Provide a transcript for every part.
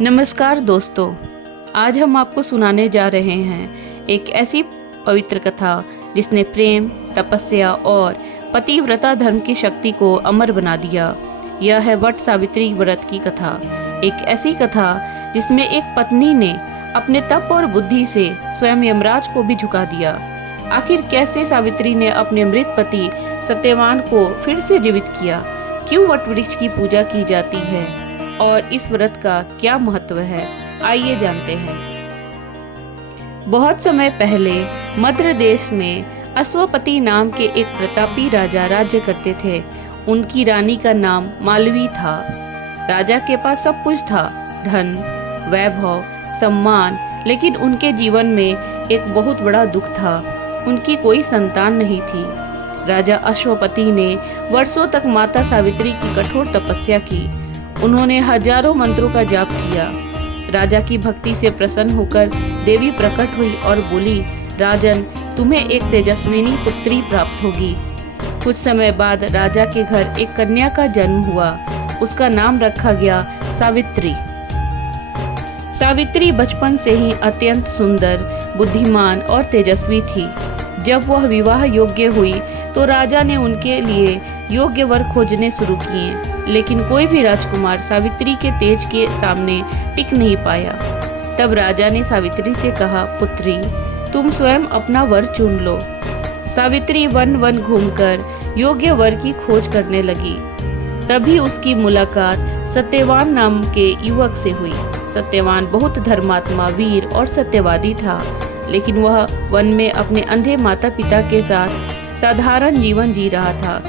नमस्कार दोस्तों, आज हम आपको सुनाने जा रहे हैं एक ऐसी पवित्र कथा जिसने प्रेम, तपस्या और पतिव्रता धर्म की शक्ति को अमर बना दिया। यह है वट सावित्री व्रत की कथा। एक ऐसी कथा जिसमें एक पत्नी ने अपने तप और बुद्धि से स्वयं यमराज को भी झुका दिया। आखिर कैसे सावित्री ने अपने मृत पति सत्यवान को फिर से जीवित किया, क्यों वट वृक्ष की पूजा की जाती है और इस व्रत का क्या महत्व है, आइए जानते हैं। बहुत समय पहले मद्र देश में अश्वपति नाम के एक प्रतापी राजा राज्य करते थे। उनकी रानी का नाम मालवी था। राजा के पास सब कुछ था, धन, वैभव, सम्मान, लेकिन उनके जीवन में एक बहुत बड़ा दुख था। उनकी कोई संतान नहीं थी। राजा अश्वपति ने वर्षों तक माता सावित्री की कठोर तपस्या की। उन्होंने हजारों मंत्रों का जाप किया। राजा की भक्ति से प्रसन्न होकर देवी प्रकट हुई और बोली, राजन, तुम्हें एक तेजस्विनी पुत्री प्राप्त होगी। कुछ समय बाद राजा के घर एक कन्या का जन्म हुआ। उसका नाम रखा गया सावित्री। सावित्री बचपन से ही अत्यंत सुंदर, बुद्धिमान और तेजस्वी थी। जब वह विवाह योग्य हुई तो राजा ने उनके लिए योग्य वर खोजने शुरू किए, लेकिन कोई भी राजकुमार सावित्री के तेज के सामने टिक नहीं पाया। तब राजा ने सावित्री से कहा, पुत्री, तुम स्वयं अपना वर चुन लो। सावित्री वन वन घूमकर योग्य वर की खोज करने लगी। तभी उसकी मुलाकात सत्यवान नाम के युवक से हुई। सत्यवान बहुत धर्मात्मा, वीर और सत्यवादी था, लेकिन वह वन में अपने अंधे माता पिता के साथ साधारण जीवन जी रहा था।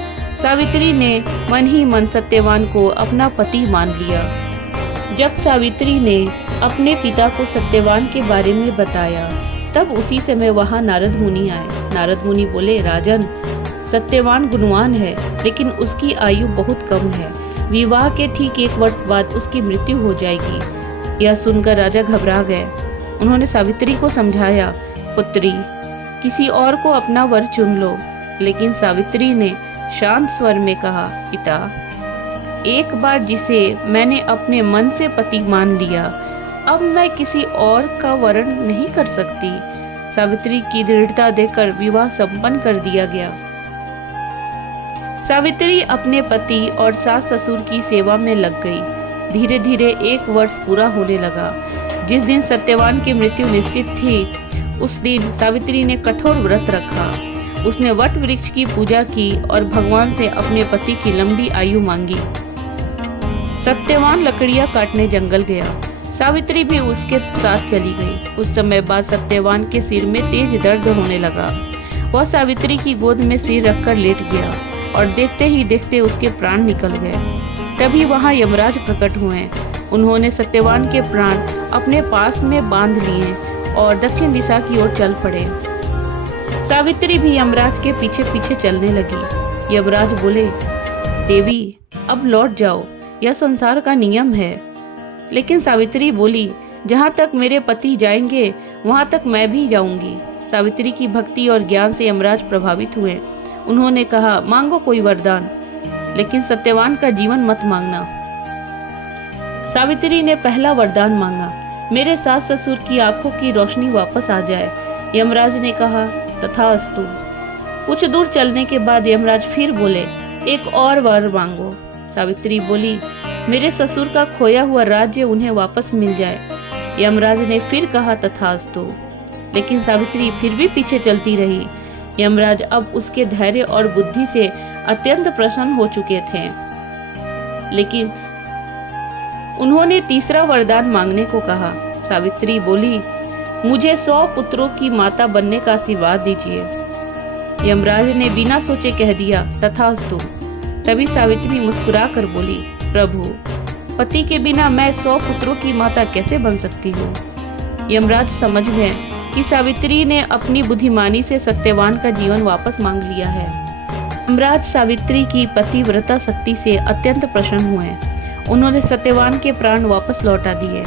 सावित्री ने मन ही मन सत्यवान को अपना पति मान लिया। जब सावित्री ने अपने पिता को सत्यवान के बारे में बताया, तब उसी समय वहां नारद मुनि आए। नारद मुनि बोले, राजन, सत्यवान गुणवान है, लेकिन उसकी आयु बहुत कम है। विवाह के ठीक 1 वर्ष बाद उसकी मृत्यु हो जाएगी। यह सुनकर राजा घबरा गए। उन्होंने सावित्री को समझाया, पुत्री, किसी और को अपना वर चुन लो। लेकिन सावित्री ने शांत स्वर में कहा, पिता, एक बार जिसे मैंने अपने मन से पति मान लिया, अब मैं किसी और का वरण नहीं कर सकती। सावित्री की दृढ़ता देखकर विवाह संपन्न कर दिया गया। सावित्री अपने पति और सास ससुर की सेवा में लग गई। धीरे धीरे 1 वर्ष पूरा होने लगा। जिस दिन सत्यवान की मृत्यु निश्चित थी, उस दिन सावित्री ने कठोर व्रत रखा। उसने वट वृक्ष की पूजा की और भगवान से अपने पति की लंबी आयु मांगी। सत्यवान लकड़ियां काटने जंगल गया। सावित्री भी उसके साथ चली गई। कुछ समय बाद सत्यवान के सिर में तेज दर्द होने लगा। वह सावित्री की गोद में सिर रखकर लेट गया और देखते ही देखते उसके प्राण निकल गए। तभी वहां यमराज प्रकट हुए। उन्होंने सत्यवान के प्राण अपने पास में बांध लिए और दक्षिण दिशा की ओर चल पड़े। सावित्री भी यमराज के पीछे पीछे चलने लगी। यमराज बोले, देवी, अब लौट जाओ, यह संसार का नियम है। लेकिन सावित्री बोली, जहाँ तक मेरे पति जाएंगे वहाँ तक मैं भी जाऊंगी। सावित्री की भक्ति और ज्ञान से यमराज प्रभावित हुए। उन्होंने कहा, मांगो कोई वरदान, लेकिन सत्यवान का जीवन मत मांगना। सावित्री ने पहला वरदान मांगा, मेरे सास ससुर की आंखों की रोशनी वापस आ जाए। यमराज ने कहा, तथास्तु। कुछ दूर चलने के बाद यमराज फिर बोले, एक और वर मांगो। सावित्री बोली, मेरे ससुर का खोया हुआ राज्य उन्हें वापस मिल जाए। यमराज ने फिर कहा, तथास्तु। लेकिन सावित्री फिर भी पीछे चलती रही। यमराज अब उसके धैर्य और बुद्धि से अत्यंत प्रसन्न हो चुके थे। लेकिन उन्होंने तीसरा वरदान मांगने को कहा। सावित्री बोली, मुझे 100 पुत्रों की माता बनने का आशीर्वाद दीजिए। यमराज ने बिना सोचे कह दिया, तथास्तु। तभी सावित्री मुस्कुरा कर बोली, प्रभु, पति के बिना मैं 100 पुत्रों की माता कैसे बन सकती हूँ। यमराज समझ गए कि सावित्री ने अपनी बुद्धिमानी से सत्यवान का जीवन वापस मांग लिया है। यमराज सावित्री की पतिव्रता शक्ति से अत्यंत प्रसन्न हुए। उन्होंने सत्यवान के प्राण वापस लौटा दिए।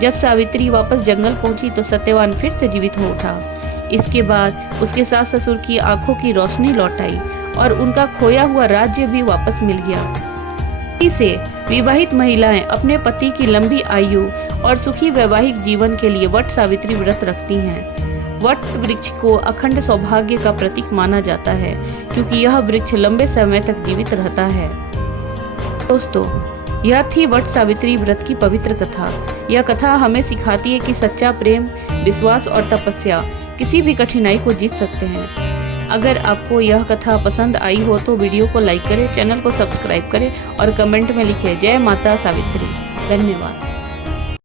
जब सावित्री वापस जंगल पहुंची तो सत्यवान फिर से जीवित हो उठा। इसके बाद उसके सास ससुर की आंखों की रोशनी लौट आई और उनका खोया हुआ राज्य भी वापस मिल गया। इसे विवाहित महिलाएं अपने पति की लंबी आयु और सुखी वैवाहिक जीवन के लिए वट सावित्री व्रत रखती हैं। वट वृक्ष को अखंड सौभाग्य का प्रतीक माना जाता है क्योंकि यह वृक्ष लंबे समय तक जीवित रहता है। दोस्तों, यह थी वट सावित्री व्रत की पवित्र कथा। यह कथा हमें सिखाती है कि सच्चा प्रेम, विश्वास और तपस्या किसी भी कठिनाई को जीत सकते हैं। अगर आपको यह कथा पसंद आई हो तो वीडियो को लाइक करें, चैनल को सब्सक्राइब करें और कमेंट में लिखें जय माता सावित्री। धन्यवाद।